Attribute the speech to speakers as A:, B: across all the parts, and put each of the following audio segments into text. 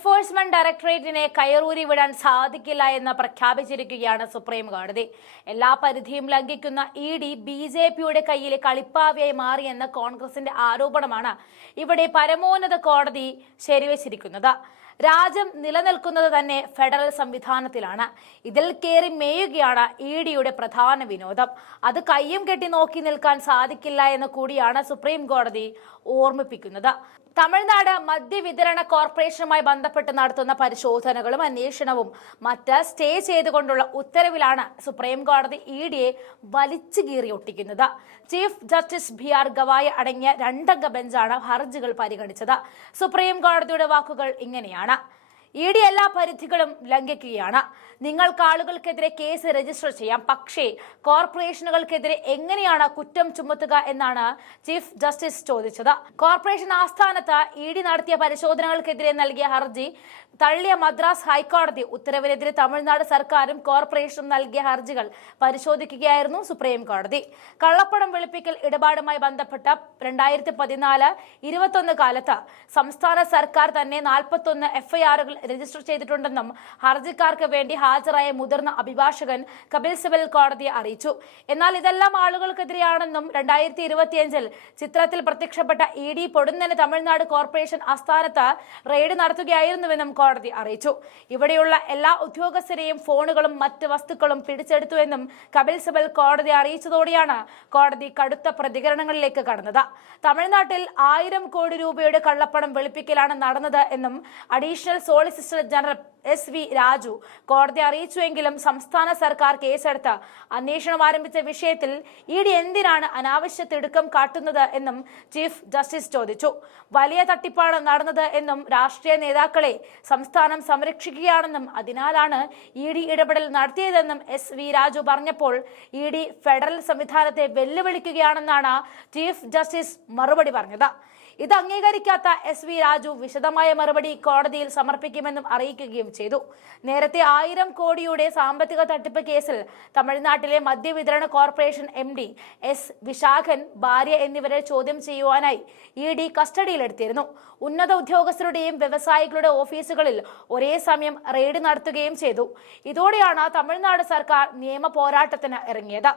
A: Enforcement ഡയറക്ടറേറ്റിനെ കയറൂരി വിടാൻ സാധിക്കില്ല എന്ന് പ്രഖ്യാപിച്ചിരിക്കുകയാണ് സുപ്രീം കോടതി. എല്ലാ പരിധിയും ലംഘിക്കുന്ന ഇ ഡി ബി ജെ പിയുടെ കയ്യിലെ കളിപ്പാവിയായി മാറിയെന്ന കോൺഗ്രസിന്റെ ആരോപണമാണ് ഇവിടെ പരമോന്നത കോടതി ശരിവച്ചിരിക്കുന്നത്. രാജ്യം നിലനിൽക്കുന്നത് തന്നെ ഫെഡറൽ സംവിധാനത്തിലാണ്. ഇതിൽ കയറി മേയുകയാണ് ഇ ഡിയുടെ പ്രധാന വിനോദം. അത് കയ്യും കെട്ടി നോക്കി നിൽക്കാൻ സാധിക്കില്ല എന്ന് കൂടിയാണ് സുപ്രീം കോടതി ഓർമ്മിപ്പിക്കുന്നത്. തമിഴ്നാട് മദ്യവിതരണ കോർപ്പറേഷനുമായി ബന്ധപ്പെട്ട് നടത്തുന്ന പരിശോധനകളും അന്വേഷണവും മറ്റ് സ്റ്റേ ചെയ്തുകൊണ്ടുള്ള ഉത്തരവിലാണ് സുപ്രീം കോടതി ഇ ഡിയെ വലിച്ചു കീറി ഒട്ടിക്കുന്നത്. Chief justice B R Gavai അടങ്ങിയ രണ്ടംഗ ബെഞ്ചാണ് ഹർജികൾ പരിഗണിച്ചത്. സുപ്രീം കോടതിയുടെ വാക്കുകൾ ഇങ്ങനെയാണ്. ら。ഇ ഡി എല്ലാ പരിധികളും ലംഘിക്കുകയാണ്. നിങ്ങൾക്ക് ആളുകൾക്കെതിരെ കേസ് രജിസ്റ്റർ ചെയ്യാം. പക്ഷേ കോർപ്പറേഷനുകൾക്കെതിരെ എങ്ങനെയാണ് കുറ്റം ചുമത്തുക എന്നാണ് ചീഫ് ജസ്റ്റിസ് ചോദിച്ചത്. കോർപ്പറേഷൻ ആസ്ഥാനത്ത് ഇ ഡി നടത്തിയ പരിശോധനകൾക്കെതിരെ നൽകിയ ഹർജി തള്ളിയ മദ്രാസ് ഹൈക്കോടതി ഉത്തരവിനെതിരെ തമിഴ്നാട് സർക്കാരും കോർപ്പറേഷനും നൽകിയ ഹർജികൾ പരിശോധിക്കുകയായിരുന്നു സുപ്രീം കോടതി. കള്ളപ്പണം വെളുപ്പിക്കൽ ഇടപാടുമായി ബന്ധപ്പെട്ട രണ്ടായിരത്തി പതിനാല് ഇരുപത്തൊന്ന് കാലത്ത് സംസ്ഥാന സർക്കാർ തന്നെ നാൽപ്പത്തൊന്ന് എഫ്ഐആറുകൾ രജിസ്റ്റർ ചെയ്തിട്ടുണ്ടെന്നും ഹർജിക്കാർക്ക് വേണ്ടി ഹാജരായ മുതിർന്ന അഭിഭാഷകൻ കപിൽ സിബൽ കോടതിയെ അറിയിച്ചു. എന്നാൽ ഇതെല്ലാം ആളുകൾക്കെതിരെയാണെന്നും രണ്ടായിരത്തി ഇരുപത്തിയഞ്ചിൽ ചിത്രത്തിൽ പ്രത്യക്ഷപ്പെട്ട ഇ ഡി പൊടുന്നനെ തമിഴ്നാട് കോർപ്പറേഷൻ ആസ്ഥാനത്ത് റെയ്ഡ് നടത്തുകയായിരുന്നുവെന്നും കോടതി അറിയിച്ചു. ഇവിടെയുള്ള എല്ലാ ഉദ്യോഗസ്ഥരെയും ഫോണുകളും മറ്റ് വസ്തുക്കളും പിടിച്ചെടുത്തുവെന്നും കപിൽ സിബൽ കോടതി അറിയിച്ചതോടെയാണ് കോടതി കടുത്ത പ്രതികരണങ്ങളിലേക്ക് കടന്നത്. തമിഴ്നാട്ടിൽ ആയിരം കോടി രൂപയുടെ കള്ളപ്പണം വെളുപ്പിക്കലാണ് നടന്നത് എന്നും additional solicitor general S V Raju കോടതി അറിയിച്ചുവെങ്കിലും സംസ്ഥാന സർക്കാർ കേസെടുത്ത് അന്വേഷണം ആരംഭിച്ച വിഷയത്തിൽ ഇ ഡി എന്തിനാണ് അനാവശ്യ തിടുക്കം കാട്ടുന്നത് എന്നും ചീഫ് ജസ്റ്റിസ് ചോദിച്ചു. വലിയ തട്ടിപ്പാണ് നടന്നത് എന്നും രാഷ്ട്രീയ നേതാക്കളെ സംസ്ഥാനം സംരക്ഷിക്കുകയാണെന്നും അതിനാലാണ് ഇ ഡി ഇടപെടൽ നടത്തിയതെന്നും എസ് വി രാജു പറഞ്ഞപ്പോൾ ഇ ഡി ഫെഡറൽ സംവിധാനത്തെ വെല്ലുവിളിക്കുകയാണെന്നാണ് ചീഫ് ജസ്റ്റിസ് മറുപടി പറഞ്ഞത്. ഇത് അംഗീകരിക്കാത്ത എസ് വി രാജു വിശദമായ മറുപടി കോടതിയിൽ സമർപ്പിക്കുമെന്നും അറിയിക്കുകയും ചെയ്തു. നേരത്തെ ആയിരം കോടിയുടെ സാമ്പത്തിക തട്ടിപ്പ് കേസിൽ തമിഴ്നാട്ടിലെ മദ്യവിതരണ corporation M D S Visakhan ഭാര്യ എന്നിവരെ ചോദ്യം ചെയ്യുവാനായി ഇ ഡി കസ്റ്റഡിയിലെടുത്തിരുന്നു. ഉന്നത ഉദ്യോഗസ്ഥരുടെയും വ്യവസായികളുടെ ഓഫീസുകളിൽ ഒരേ സമയം റെയ്ഡ് നടത്തുകയും ചെയ്തു. ഇതോടെയാണ് തമിഴ്നാട് സർക്കാർ നിയമ പോരാട്ടത്തിന് ഇറങ്ങിയത്.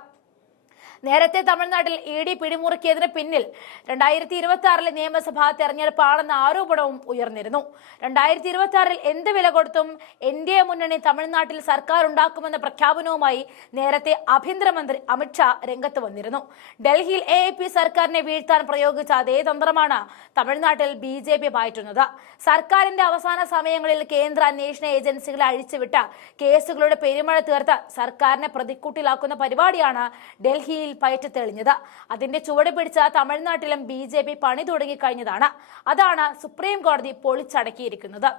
A: നേരത്തെ തമിഴ്നാട്ടിൽ ഇ ഡി പിടിമുറുക്കിയതിന് പിന്നിൽ രണ്ടായിരത്തി ഇരുപത്തി ആറിലെ നിയമസഭാ തെരഞ്ഞെടുപ്പാണെന്ന ആരോപണവും ഉയർന്നിരുന്നു. രണ്ടായിരത്തി ഇരുപത്തി ആറിൽ എന്ത് വില കൊടുത്തും എൻ ഡി എ മുന്നണി തമിഴ്നാട്ടിൽ സർക്കാർ ഉണ്ടാക്കുമെന്ന പ്രഖ്യാപനവുമായി നേരത്തെ ആഭ്യന്തരമന്ത്രി അമിത്ഷാ രംഗത്ത് വന്നിരുന്നു. ഡൽഹിയിൽ എ പി സർക്കാരിനെ വീഴ്ത്താൻ പ്രയോഗിച്ച അതേ തന്ത്രമാണ് തമിഴ്നാട്ടിൽ ബി ജെ പി പാറ്റുന്നത് സർക്കാരിന്റെ അവസാന സമയങ്ങളിൽ കേന്ദ്ര അന്വേഷണ ഏജൻസികളെ അഴിച്ചുവിട്ട കേസുകളുടെ പെരുമഴ തീർത്ത് സർക്കാരിനെ പ്രതിക്കൂട്ടിലാക്കുന്ന പരിപാടിയാണ് ഡൽഹിയിൽ പയറ്റി തെളിഞ്ഞത്. അതിന്റെ ചുവട് പിടിച്ച തമിഴ്നാട്ടിലും ബി ജെ പി പണി തുടങ്ങിക്കഴിഞ്ഞതാണ് അതാണ് സുപ്രീം കോടതി പൊളിച്ചടക്കിയിരിക്കുന്നത്.